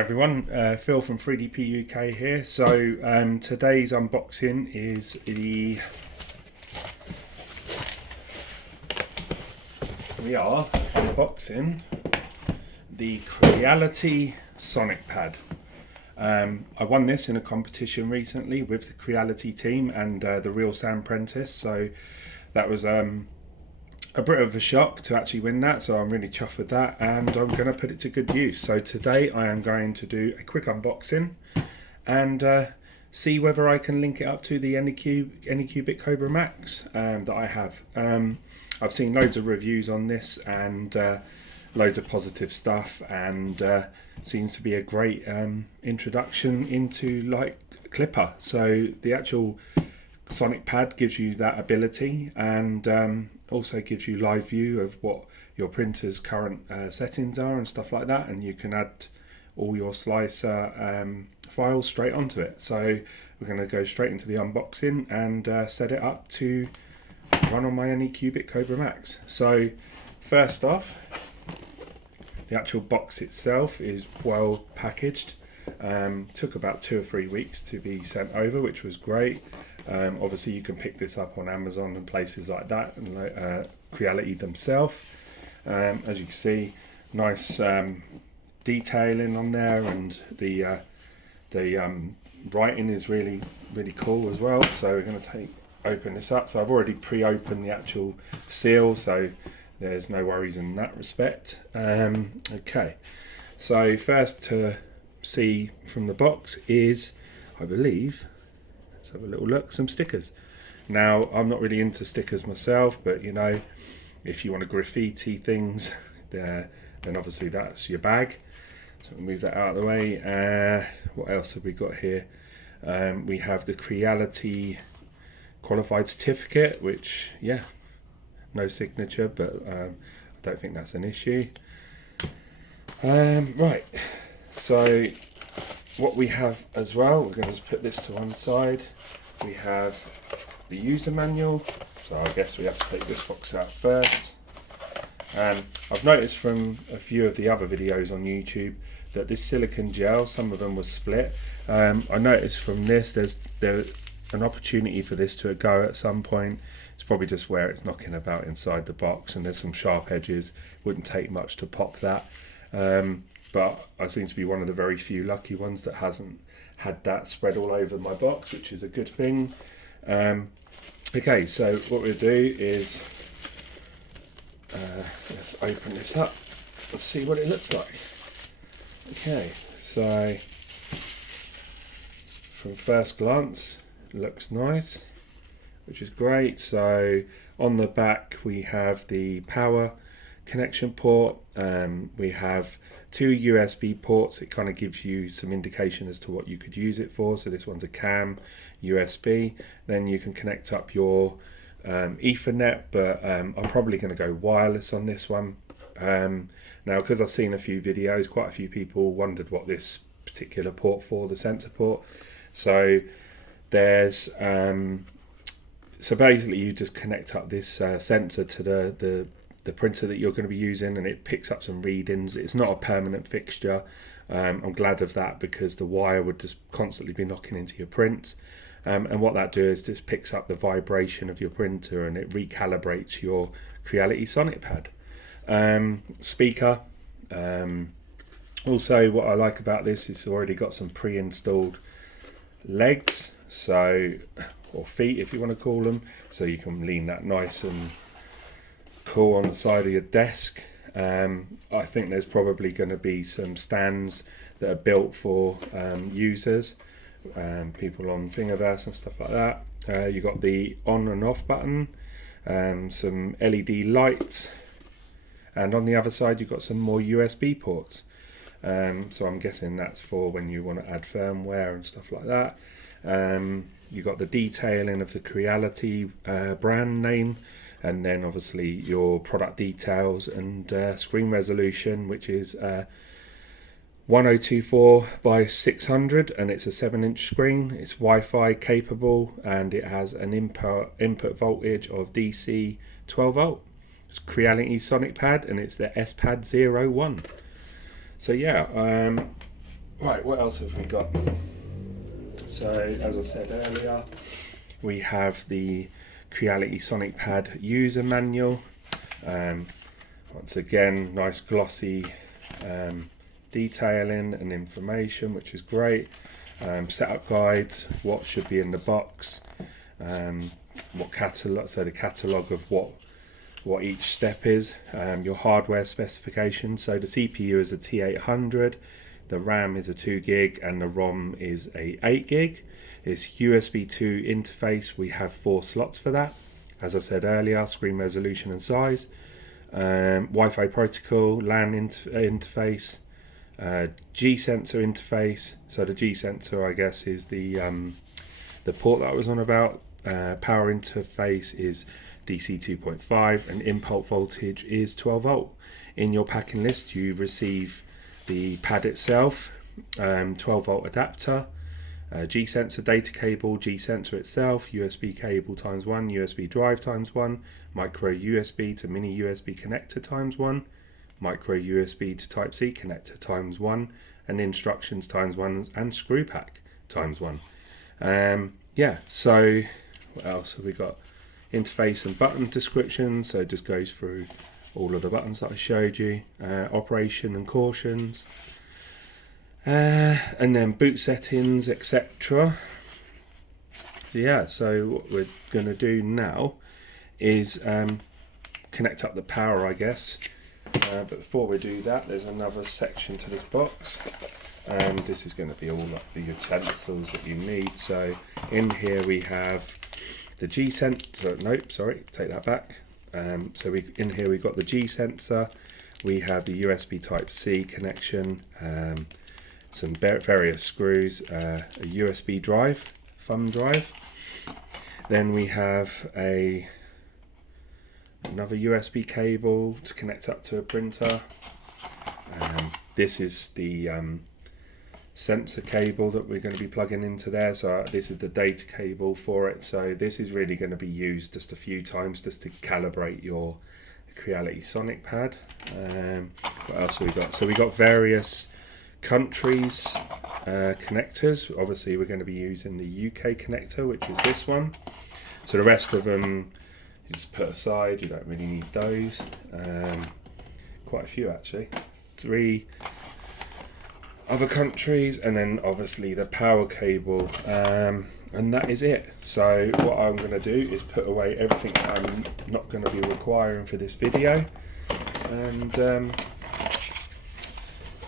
everyone, Phil from 3DP UK here. So today's unboxing is we are unboxing the Creality Sonic pad. I won this in a competition recently with the Creality team and the Real Sound Apprentice, so that was a bit of a shock to actually win that, so I'm really chuffed with that, and I'm going to put it to good use. So today I am going to do a quick unboxing and see whether I can link it up to the Anycubic Cobra Max that I have. I've seen loads of reviews on this and loads of positive stuff, and seems to be a great introduction into like clipper. So the actual Sonic pad gives you that ability, and also gives you live view of what your printer's current settings are and stuff like that, and you can add all your slicer files straight onto it. So we're going to go straight into the unboxing and set it up to run on my Anycubic Cobra Max. So first off, the actual box itself is well packaged. Took about 2 or 3 weeks to be sent over, which was great. Obviously you can pick this up on Amazon and places like that, and Creality themselves. As you can see, nice detailing on there, and the writing is really cool as well. So we're going to open this up. So I've already pre-opened the actual seal, so there's no worries in that respect. Okay, so first to see from the box is, I believe, let's have a little look, some stickers. Now, I'm not really into stickers myself, but you know, if you want to graffiti things there, then obviously that's your bag. So we'll move that out of the way. What else have we got here? We have the Creality qualified certificate, which, yeah, no signature, but I don't think that's an issue. Right, so what we have as well, we're going to just put this to one side. We have the user manual, so I guess we have to take this box out first. And I've noticed from a few of the other videos on YouTube that this silicone gel, some of them was split. I noticed from this there's an opportunity for this to go at some point. It's probably just where it's knocking about inside the box, and there's some sharp edges. Wouldn't take much to pop that. But I seem to be one of the very few lucky ones that hasn't had that spread all over my box, which is a good thing. Okay, so what we'll do is let's open this up. Let's see what it looks like. Okay, so from first glance, it looks nice, which is great. So on the back we have the power connection port. We have 2 USB ports. It kind of gives you some indication as to what you could use it for. So this one's a CAM USB. Then you can connect up your Ethernet, but I'm probably going to go wireless on this one. Now, because I've seen a few videos, quite a few people wondered what this particular port for, the sensor port. So there's so basically you just connect up this sensor to the printer that you're going to be using, and it picks up some readings. It's not a permanent fixture. I'm glad of that, because the wire would just constantly be knocking into your print. And what that does is just picks up the vibration of your printer, and it recalibrates your Creality Sonic pad. Speaker. Also, what I like about this is it's already got some pre-installed legs, so, or feet if you want to call them, so you can lean that nice and cool on the side of your desk. I think there's probably going to be some stands that are built for users, people on Thingiverse and stuff like that. You got the on and off button, some LED lights, and on the other side you've got some more USB ports. So I'm guessing that's for when you want to add firmware and stuff like that. You got the detailing of the Creality brand name, and then obviously your product details and screen resolution, which is 1024 by 600, and it's a 7-inch screen. It's Wi-Fi capable, and it has an input voltage of DC 12 volt. It's Creality Sonic pad, and it's the S Pad 01. So yeah, Right, what else have we got? So, as I said earlier, we have the Creality Sonic Pad user manual. Once again, nice glossy detailing and information, which is great. Setup guides, what should be in the box, what catalog, so the catalog of what each step is, your hardware specifications. So the CPU is a T800, the RAM is a 2 gig, and the ROM is a 8 gig. It's USB 2 interface. We have 4 slots for that. As I said earlier, screen resolution and size. Wi-Fi protocol, LAN interface, G sensor interface. So the G sensor, I guess, is the port that I was on about. Power interface is DC 2.5, and input voltage is 12 volt. In your packing list, you receive the pad itself, 12 volt adapter, G sensor data cable, G sensor itself, USB cable times 1, USB drive times 1, micro USB to mini USB connector times 1, micro USB to Type C connector times 1, and instructions times 1, and screw pack times 1. Yeah, so what else have we got? Interface and button description, so it just goes through all of the buttons that I showed you, operation and cautions, and then boot settings, etc. Yeah, so what we're going to do now is connect up the power, I guess. But before we do that, there's another section to this box, and this is going to be all like the utensils that you need. So in here we have the G sensor. Nope, sorry, take that back. So in here we've got the G sensor. We have the USB Type C connection, some various screws, a USB drive, thumb drive. Then we have another USB cable to connect up to a printer. This is the sensor cable that we're going to be plugging into there. So this is the data cable for it. So this is really going to be used just a few times just to calibrate your Creality Sonic Pad. What else have we got? So we got various countries connectors. Obviously we're going to be using the UK connector, which is this one. So the rest of them you just put aside, you don't really need those. Quite a few actually. 3 other countries, and then obviously the power cable, and that is it. So what I'm going to do is put away everything that I'm not going to be requiring for this video, and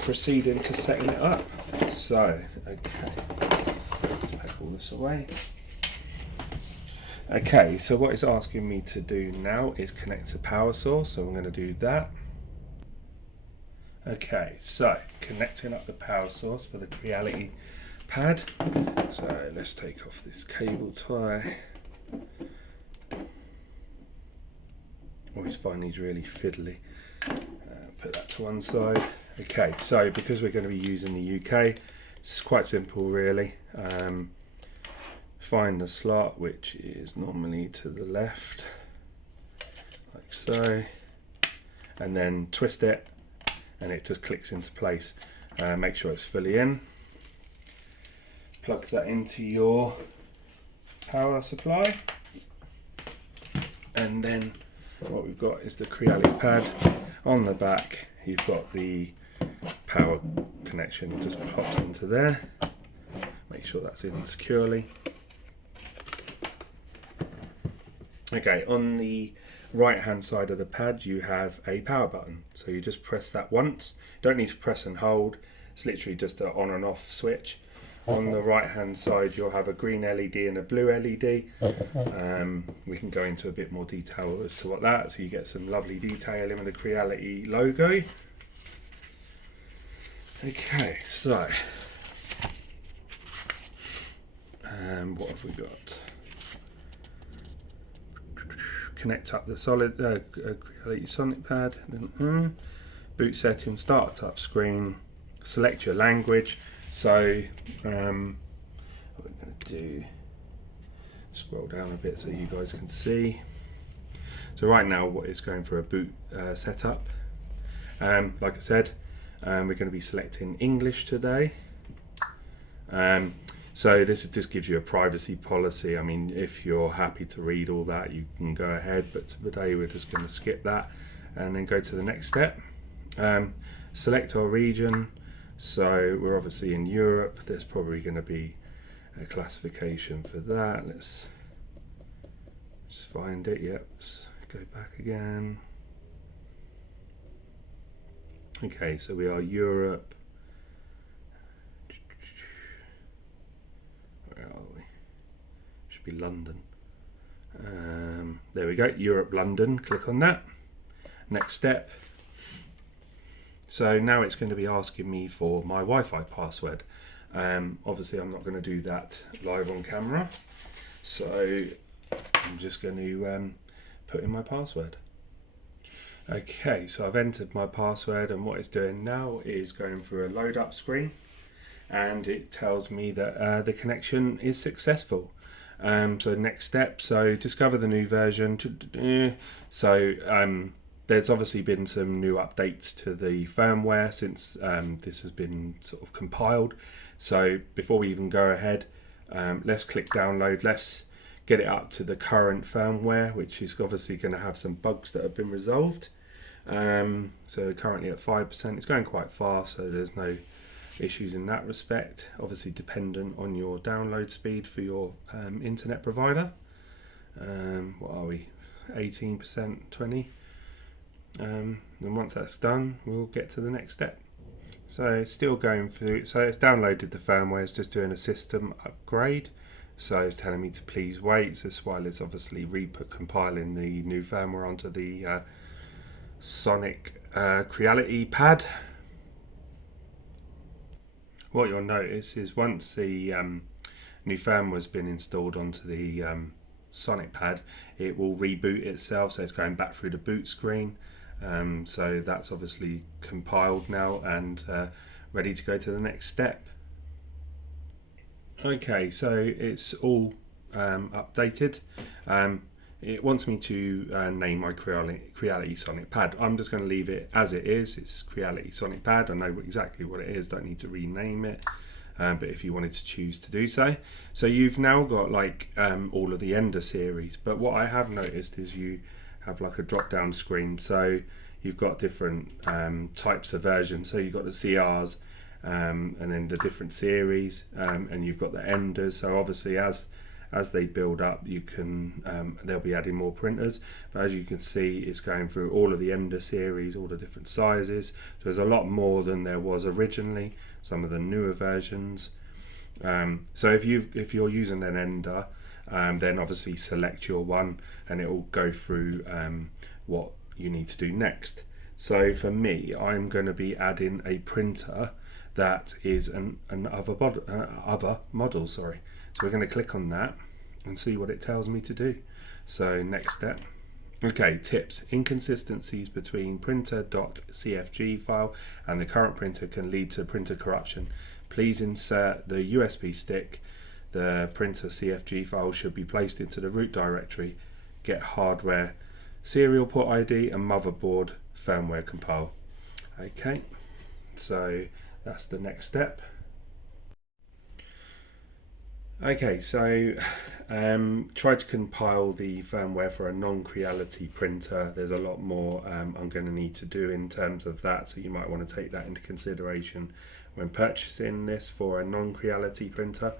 proceed into setting it up. So okay, let's pack all this away. Okay, so what it's asking me to do now is connect a power source, so I'm going to do that. Okay, so connecting up the power source for the Creality Pad. So let's take off this cable tie. Always find these really fiddly. Put that to one side. Okay, so because we're going to be using the UK, it's quite simple really. Find the slot, which is normally to the left, like so, and then twist it, and it just clicks into place. Make sure it's fully in. Plug that into your power supply, and then what we've got is the Creality Pad. On the back you've got the power connection, it just pops into there. Make sure that's in securely. Okay, on the right hand side of the pad you have a power button, so you just press that once. Don't need to press and hold, it's literally just an on and off switch. On the right hand side you'll have a green LED and a blue LED. We can go into a bit more detail as to what that, so you get some lovely detailing with the Creality logo. Okay, so what have we got? Connect up the solid Creality Sonic Pad, boot setting, start up screen, select your language. So what we're going to do, scroll down a bit so you guys can see. So right now what is going for a boot setup, like I said, we're going to be selecting English today. So this just gives you a privacy policy. I mean, if you're happy to read all that, you can go ahead, but today we're just going to skip that and then go to the next step. Select our region. So we're obviously in Europe. There's probably going to be a classification for that. Let's just find it. Yep, let's go back again. Okay, so we are Europe. Where are we? Should be London. There we go, Europe, London. Click on that. Next step. So now it's going to be asking me for my Wi-Fi password. Obviously, I'm not going to do that live on camera. So I'm just going to put in my password. Okay, so I've entered my password, and what it's doing now is going through a load up screen, and it tells me that the connection is successful. So next step, so discover the new version. So there's obviously been some new updates to the firmware since this has been sort of compiled. So before we even go ahead, let's click download. Let's get it up to the current firmware, which is obviously going to have some bugs that have been resolved. So currently at 5%, it's going quite fast, so there's no issues in that respect. Obviously dependent on your download speed for your internet provider. What are we? 18%, 20. And once that's done, we'll get to the next step. So it's still going through. So it's downloaded the firmware. It's just doing a system upgrade. So it's telling me to please wait. So this while it's obviously compiling the new firmware onto the Sonic Creality pad. What you'll notice is once the new firmware has been installed onto the Sonic pad, it will reboot itself. So it's going back through the boot screen. So that's obviously compiled now and ready to go to the next step. Okay, so it's all updated. It wants me to name my Creality Sonic pad. I'm just going to leave it as it is. It's Creality Sonic pad. I know exactly what it is. Don't need to rename it. But if you wanted to choose to do so. So you've now got like all of the Ender series. But what I have noticed is you have like a drop down screen. So you've got different types of versions. So you've got the CRs and then the different series and you've got the Enders. So obviously as they build up, you can they'll be adding more printers, but as you can see, it's going through all of the Ender series, all the different sizes. So there's a lot more than there was originally, some of the newer versions. So if you're using an Ender, then obviously select your one and it will go through what you need to do next. So for me, I'm going to be adding a printer that is an other model, sorry. So we're going to click on that and see what it tells me to do. So next step. Okay, tips. Inconsistencies between printer.cfg file and the current printer can lead to printer corruption. Please insert the USB stick. The printer CFG file should be placed into the root directory. Get hardware, serial port ID and motherboard firmware compile. Okay, so that's the next step. Okay, so try to compile the firmware for a non-Creality printer. There's a lot more I'm going to need to do in terms of that, so you might want to take that into consideration when purchasing this for a non-Creality printer.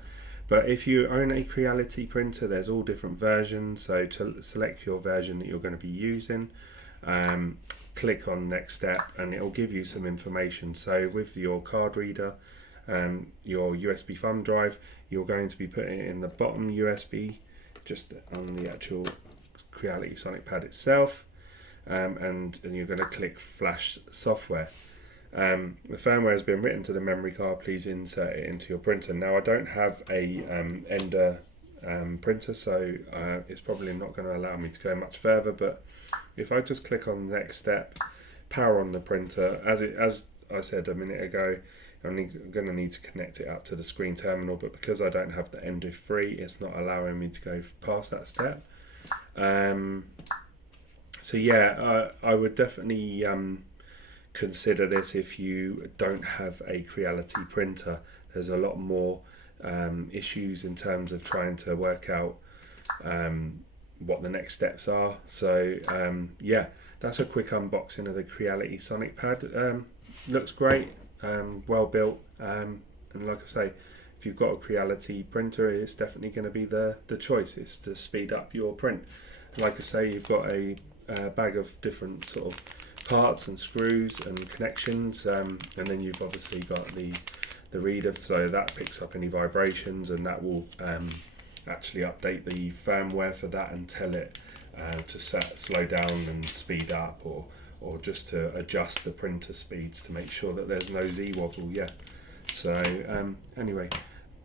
But if you own a Creality printer, there's all different versions, so to select your version that you're going to be using, click on next step and it will give you some information. So with your card reader, your USB thumb drive, you're going to be putting it in the bottom USB, just on the actual Creality Sonic pad itself, and you're going to click flash software. The firmware has been written to the memory card. Please insert it into your printer. Now I don't have a Ender printer, so it's probably not going to allow me to go much further, but if I just click on the next step, power on the printer, as I said a minute ago, I'm going to need to connect it up to the screen terminal, but because I don't have the Ender 3, it's not allowing me to go past that step. So yeah, I would definitely consider this if you don't have a Creality printer. there's a lot more issues in terms of trying to work out what the next steps are. So yeah, that's a quick unboxing of the Creality Sonic pad. Looks great, well built, and like I say, if you've got a Creality printer, it's definitely going to be the choice. It's to speed up your print. Like I say, you've got a bag of different sort of parts and screws and connections, and then you've obviously got the reader, so that picks up any vibrations, and that will actually update the firmware for that and tell it to slow down and speed up, or just to adjust the printer speeds to make sure that there's no Z-wobble. Yeah. So anyway,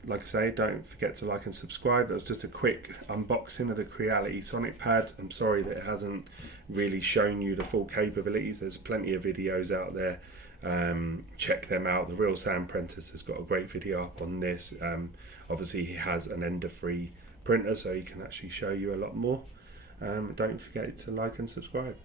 like I say, don't forget to like and subscribe. That was just a quick unboxing of the Creality Sonic pad. I'm sorry that it hasn't really shown you the full capabilities. There's plenty of videos out there. Check them out. The Real Sound Apprentice has got a great video up on this. Obviously he has an ender-free printer, so he can actually show you a lot more. Don't forget to like and subscribe.